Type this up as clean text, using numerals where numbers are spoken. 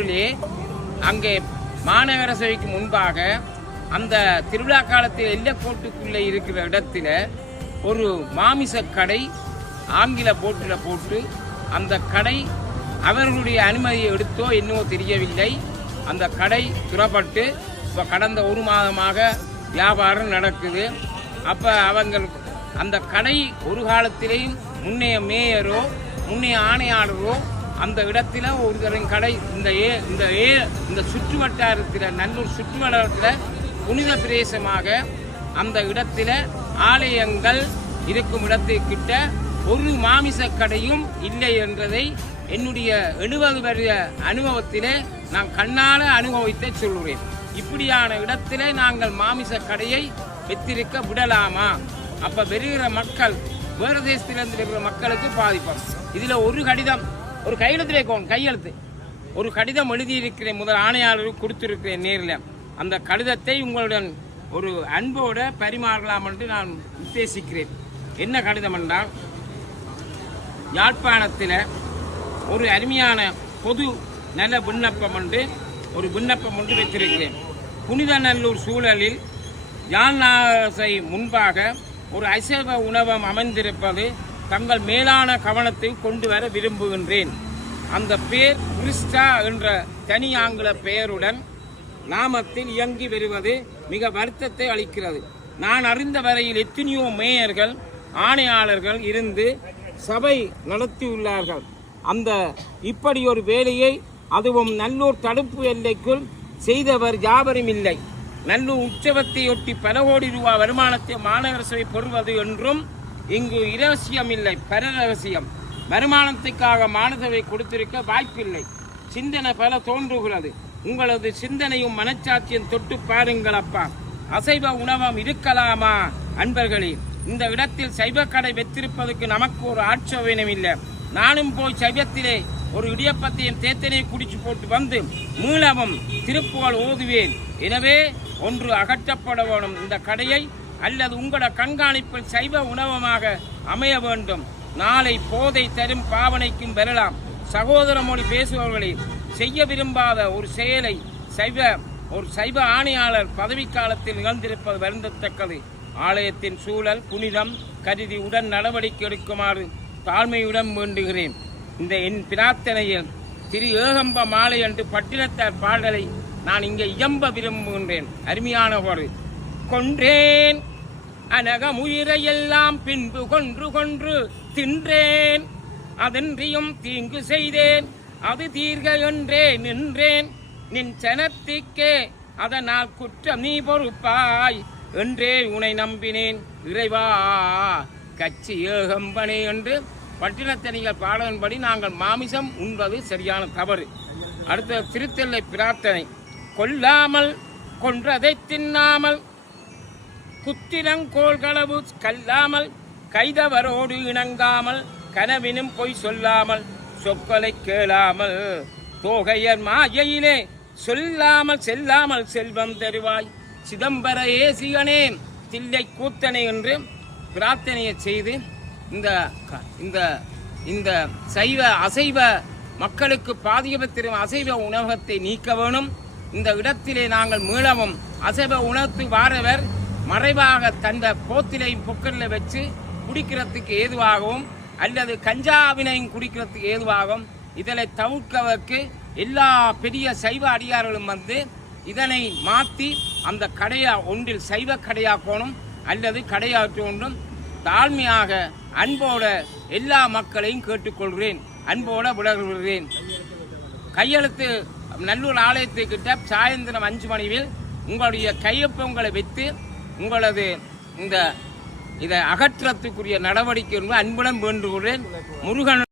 நல்லூரிலே அங்கே மாநகர சபைக்கு முன்பாக அந்த திருவிழா காலத்தில் எல்லைக்கோட்டுக்குள்ளே இருக்கிற இடத்துல ஒரு மாமிச கடை ஆங்கில போட்டில் போட்டு அந்த கடை அவர்களுடைய அனுமதியை எடுத்தோ என்னவோ தெரியவில்லை. அந்த கடை துறப்பட்டு இப்போ கடந்த ஒரு மாதமாக வியாபாரம் நடக்குது. அப்போ அவங்க அந்த கடை ஒரு காலத்திலேயும் முன்னைய மேயரோ முன்னைய ஆணையாளரோ அந்த இடத்துல ஒரு தரம் கடை இந்த சுற்று வட்டாரத்தில் நல்லூர் சுற்று வட்டாரத்தில் புனித பிரதேசமாக அந்த இடத்துல ஆலயங்கள் இருக்கும் இடத்துக்கிட்ட ஒரு மாமிச கடையும் இல்லை என்றதை என்னுடைய 70 வருட அனுபவத்திலே நான் கண்ணால அனுபவித்த சொல்கிறேன். இப்படியான இடத்திலே நாங்கள் மாமிச கடையை வைத்திருக்க விடலாமா? அப்ப வருகிற மக்கள் வேறு தேசத்திலிருந்து இருக்கிற மக்களுக்கு பாதிப்போம். இதுல ஒரு கடிதம் ஒரு கையெழுத்து ஒரு கடிதம் எழுதியிருக்கிறேன், முதல் ஆணையாளருக்கு கொடுத்திருக்கிறேன் நேரில். அந்த கடிதத்தை உங்களுடன் ஒரு அன்போட பரிமாறலாம் என்று நான் உத்தேசிக்கிறேன். என்ன கடிதம் என்றால், யாழ்ப்பாணத்தில் ஒரு அருமையான பொது நல்ல விண்ணப்பம் ஒன்று வைத்திருக்கிறேன். புனித நல்லூர் சூழலில் யாழ்நாசை முன்பாக ஒரு அசைவ உணவகம் அமைந்திருப்பது தங்கள் மேலான கவனத்தை கொண்டு வர விரும்புகின்றேன். அந்த பேர் கிறிஸ்டா என்ற தனி ஆங்கில பெயருடன் நாமத்தில் இயங்கி வருவது மிக வருத்தத்தை அளிக்கிறது. நான் அறிந்த வரையில் எத்தனையோ மேயர்கள் ஆணையாளர்கள் இருந்து சபை நடத்தியுள்ளார்கள். அந்த இப்படி ஒரு வேலையை அதுவும் நல்லூர் தடுப்பு எல்லைக்குள் செய்தவர் யாவரும் இல்லை. நல்லூர் உற்சவத்தையொட்டி பல கோடி ரூபாய் வருமானத்தை மாநகர சபை பெறுவது என்றும் இங்கு இரகசியம் இல்லை, பரரகசியம். வருமானத்துக்காக மாநகரசபை கொடுத்திருக்க வாய்ப்பில்லை. சிந்தனை பல தோன்றுகிறது. உங்களது சிந்தனையும் மனச்சாட்சியும் தொட்டு பாருங்கள் அப்பா. அசைவ உணவம் இருக்கலாமா அன்பர்களே? இந்த இடத்தில் சைவ கடை வைத்திருப்பதற்கு நமக்கு ஒரு ஆட்சேபனம் இல்லை. நானும் போய் சைவத்திலே ஒரு இடியப்பத்தையும் தேத்தனையை குடிச்சு போட்டு வந்து மீளவும் திருப்புகழ் ஓதுவேன். எனவே ஒன்று அகற்றப்பட வேணும் இந்த கடையை, அல்லது உங்களோட கண்காணிப்பில் சைவ உணவமாக அமைய வேண்டும். நாளை போதை தரும் பாவனைக்கும் பெறலாம். சகோதர மொழி பேசுபவர்களை செய்ய விரும்பாத ஒரு செயலை ஒரு சைவ ஆணையாளர் பதவிக்காலத்தில் நிகழ்ந்திருப்பது வருந்தத்தக்கது. ஆலயத்தின் சூழல் புனிதம் கருதி உடன் நடவடிக்கை எடுக்குமாறு தாழ்மையுடன் வேண்டுகிறேன். இந்த என் பிரார்த்தனையில் திரு ஏகம்ப மாலை என்று பட்டினத்தார் பாடலை நான் இங்கே இயம்ப விரும்புகின்றேன். அருமையான ஒரு கொன்றேன் அனகமுயிரையெல்லாம் பின்பு கொன்று தின்றேன், அதன்றியும் தீங்கு செய்தேன், அது தீர்க என்றே நின்றேன், நின் சனத்திற்கே அதனால் குற்றம் நீ பொறுப்பாய் என்றே உனை நம்பினேன் இறைவா கட்சி ஏகம்பனே என்று பட்டினத்தனிகள் பாடலின்படி நாங்கள் மாமிசம் உண்பது சரியான தவறு. அடுத்த திருத்தெல்லை பிரார்த்தனை. கொல்லாமல் கொன்றதை தின்னாமல் குத்திரங்கோள்களவு கல்லாமல் கைதவரோடு இணங்காமல் கனவினும் பொய் சொல்லாமல் சொற்களை கேளாமல் தோகையர் மாயையிலே சொல்லாமல் செல்லாமல் செல்வம் தருவாய் சிதம்பர ஏசியனே தில்லை கூத்தனை என்று பிரார்த்தனையை செய்து இந்த அசைவ மக்களுக்கு பாதிக்கப்பட்டிருக்கும் அசைவ உணவகத்தை நீக்க வேணும். இந்த இடத்திலே நாங்கள் மீளவும் அசைவ உணவுக்கு வாரவர் மறைவாக தந்த போத்திலையும் பொக்கலில் வச்சு குடிக்கிறதுக்கு ஏதுவாகவும் அல்லது கஞ்சாவினையும் குடிக்கிறதுக்கு ஏதுவாகவும் இதனை தவிர்க்கவதற்கு எல்லா பெரிய சைவ அடியார்களும் வந்து இதனை மாற்றி அந்த கடையா ஒன்றில் சைவ கடையாக்கணும் அல்லது கடையாற்ற ஒன்றும் தாழ்மையாக அன்போட எல்லா மக்களையும் கேட்டுக்கொள்கிறேன். அன்போட விடர்கிறேன். கையெழுத்து நல்லூர் ஆலயத்துக்கிட்ட சாயந்தரம் 5 மணியில் உங்களுடைய கையொப்பங்களை வைத்து உங்களது இதை அகற்றத்துக்குரிய நடவடிக்கை அன்புடன் வேண்டுகிறேன். முருகன்